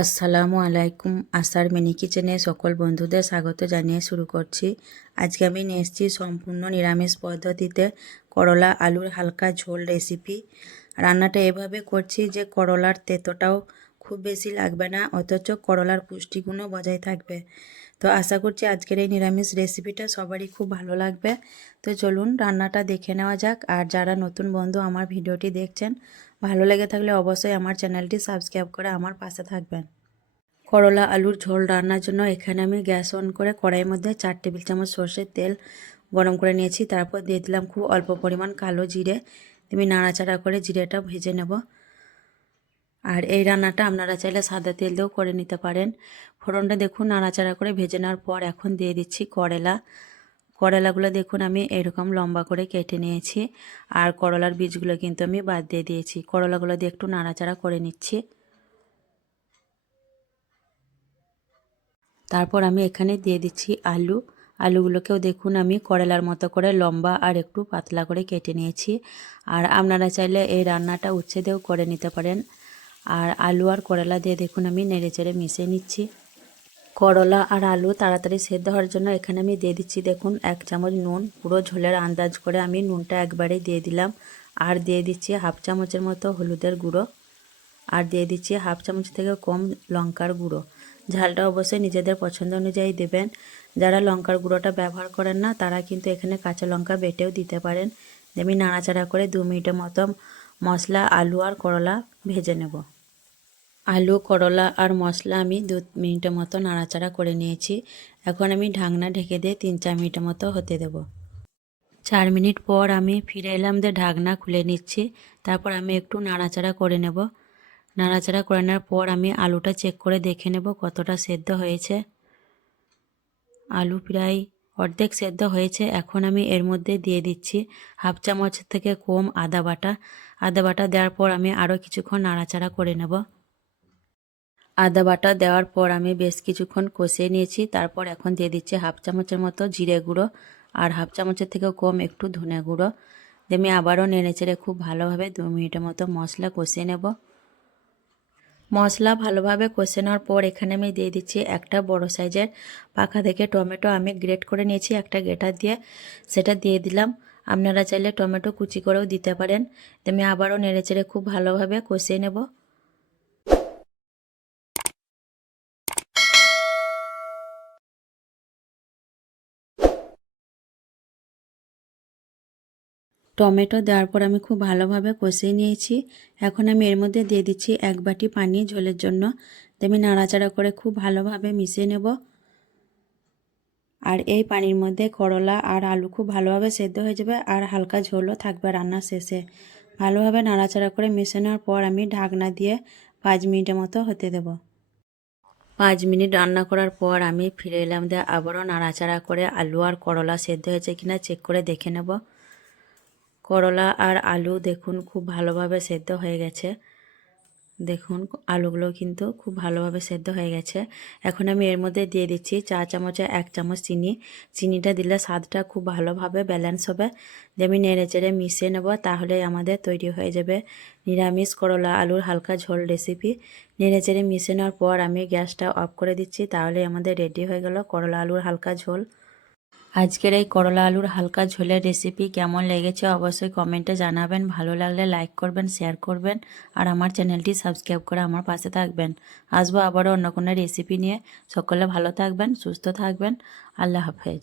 আসসালামু আলাইকুম। আসার মিনি কিচেনে সকল বন্ধুদের স্বাগত জানিয়ে শুরু করছি। আজকে আমি নিয়ে এসেছি সম্পূর্ণ নিরামিষ পদ্ধতিতে করলা আলুর হালকা ঝোল রেসিপি। রান্নাটা এভাবে করছি যে করলার তেতোটাও খুব বেশি লাগবে না, অথচ করলার পুষ্টিগুণও বজায় থাকবে। তো আশা করছি আজকের এই নিরামিষ রেসিপিটা সবারই খুব ভালো লাগবে। তো চলুন রান্নাটা দেখে নেওয়া যাক। আর যারা নতুন বন্ধু আমার ভিডিওটি দেখছেন, ভালো লেগে থাকলে অবশ্যই আমার চ্যানেলটি সাবস্ক্রাইব করে আমার পাশে থাকবেন। করলা আলুর ঝোল রান্নার জন্য এখানে আমি গ্যাস অন করে কড়াইয়ের মধ্যে 4 টেবিল চামচ সর্ষের তেল গরম করে নিয়েছি। তারপর দিয়ে দিলাম খুব অল্প পরিমাণ কালো জিরে। আমি নাড়াচাড়া করে জিরেটা ভেজে নেব। আর এই রান্নাটা আপনারা চাইলে সাদা তেল দিয়েও করে নিতে পারেন। ফোড়নটা দেখুন নাড়াচাড়া করে ভেজে নেওয়ার পর এখন দিয়ে দিচ্ছি করলাগুলো দেখুন আমি এরকম লম্বা করে কেটে নিয়েছি। আর করলার বীজগুলো কিন্তু আমি বাদ দিয়ে দিয়েছি। করলাগুলো দিয়ে একটু নাড়াচাড়া করে নিচ্ছি। তারপর আমি এখানে দিয়ে দিচ্ছি আলুগুলোকেও দেখুন আমি করলার মতো করে লম্বা আর একটু পাতলা করে কেটে নিয়েছি। আর আপনারা চাইলে এই রান্নাটা উচ্ছে দিয়েও করে নিতে পারেন। আর আলু আর করলা দিয়ে দেখুন আমি নেড়েচেড়ে মিশিয়ে নিচ্ছি। করলা আর আলু তাড়াতাড়ি সেদ্ধ হওয়ার জন্য এখানে আমি দিয়ে দিচ্ছি দেখুন 1 চামচ নুন। পুরো ঝোলের আন্দাজ করে আমি নুনটা একবারে দিয়ে দিলাম। আর দিয়ে দিচ্ছি হাফ চামচের মতো হলুদের গুঁড়ো। আর দিয়ে দিচ্ছি হাফ চামচ থেকে কম লঙ্কার গুঁড়ো। ঝালটা অবশ্যই নিজেদের পছন্দ অনুযায়ী দেবেন। যারা লঙ্কার গুঁড়োটা ব্যবহার করেন না তারা কিন্তু এখানে কাঁচা লঙ্কা বেটেও দিতে পারেন। আমি নাড়াচাড়া করে 2 মিনিটের মতো মশলা আলু আর করলা ভেজে নেব। আলু করলা আর মশলা আমি 2 মিনিটের মতো নাড়াচাড়া করে নিয়েছি। এখন আমি ঢাকনা ঢেকে দিয়ে 3-4 মিনিটের মতো হতে দেব। 4 মিনিট পর আমি ফিরে এলাম, দিয়ে ঢাকনা খুলে নিচ্ছি। তারপর আমি একটু নাড়াচাড়া করে নেব। নাড়াচাড়া করে নেওয়ার পর আমি আলুটা চেক করে দেখে নেব কতটা সেদ্ধ হয়েছে। আলু প্রায় অর্ধেক সেদ্ধ হয়েছে। এখন আমি এর মধ্যে দিয়ে দিচ্ছি হাফ চামচ থেকে কম আদা বাটা দেওয়ার পর আমি আরও কিছুক্ষণ নাড়াচাড়া করে নেব। আদা বাটা দেওয়ার পর আমি বেশ কিছুক্ষণ কষিয়ে নিয়েছি। তারপর এখন দিয়ে দিচ্ছি হাফ চামচের মতো জিরে গুঁড়ো আর হাফ চামচের থেকেও কম একটু ধনে গুঁড়ো। আমি আবারও নেড়েচেড়ে খুব ভালোভাবে 2 মিনিটের মতো মশলা কষিয়ে নেব। মশলা ভালোভাবে কষে নেওয়ার পর এখানে আমি দিয়ে দিচ্ছি একটা বড় সাইজের পাকা থেকে টমেটো আমি গ্রেট করে নিয়েছি একটা গ্রেটার দিয়ে, সেটা দিয়ে দিলাম। আপনারা চাইলে টমেটো কুচি করেও দিতে পারেন। আমি আবারও নেড়েচেড়ে খুব ভালোভাবে কষিয়ে নেব। টমেটো দেওয়ার পর আমি খুব ভালোভাবে কষিয়ে নিয়েছি। এখন আমি এর মধ্যে দিয়ে দিচ্ছি 1 বাটি পানি ঝোলের জন্য। আমি নাড়াচাড়া করে খুব ভালোভাবে মিশিয়ে নেব। আর এই পানির মধ্যে করলা আর আলু খুব ভালোভাবে সেদ্ধ হয়ে যাবে আর হালকা ঝোলও থাকবে রান্নার শেষে। ভালোভাবে নাড়াচাড়া করে মিশিয়ে নেওয়ার পর আমি ঢাকনা দিয়ে 5 মিনিটের মতো হতে দেব। 5 মিনিট রান্না করার পর আমি ফিরে এলাম, দিয়ে আবারও নাড়াচাড়া করে আলু আর করলা সেদ্ধ হয়েছে কিনা চেক করে দেখে নেব। করলা আর আলু দেখুন খুব ভালোভাবে সেদ্ধ হয়ে গেছে। দেখুন আলুগুলো কিন্তু খুব ভালোভাবে সেদ্ধ হয়ে গেছে। এখন আমি এর মধ্যে দিয়ে দিচ্ছি 4 চামচে 1 চামচ চিনিটা দিলে স্বাদটা খুব ভালোভাবে ব্যালেন্স হবে। যে আমি নেড়েচেড়ে মিশিয়ে নেব, তাহলে আমাদের তৈরি হয়ে যাবে নিরামিষ করলা আলুর হালকা ঝোল রেসিপি। নেড়েচেড়ে মিশিয়ে নেওয়ার পর আমি গ্যাসটা অফ করে দিচ্ছি। তাহলে আমাদের রেডি হয়ে গেল করলা আলুর হালকা ঝোল। আজকের এই করলা আলুর হালকা ঝোলের রেসিপি কেমন লেগেছে অবশ্যই কমেন্টে জানাবেন। ভালো লাগলে লাইক করবেন, শেয়ার করবেন আর আমার চ্যানেলটি সাবস্ক্রাইব করে আমার পাশে থাকবেন। আসবো আবারও অন্য কোনো রেসিপি নিয়ে। সকলে ভালো থাকবেন, সুস্থ থাকবেন। আল্লাহ হাফেজ।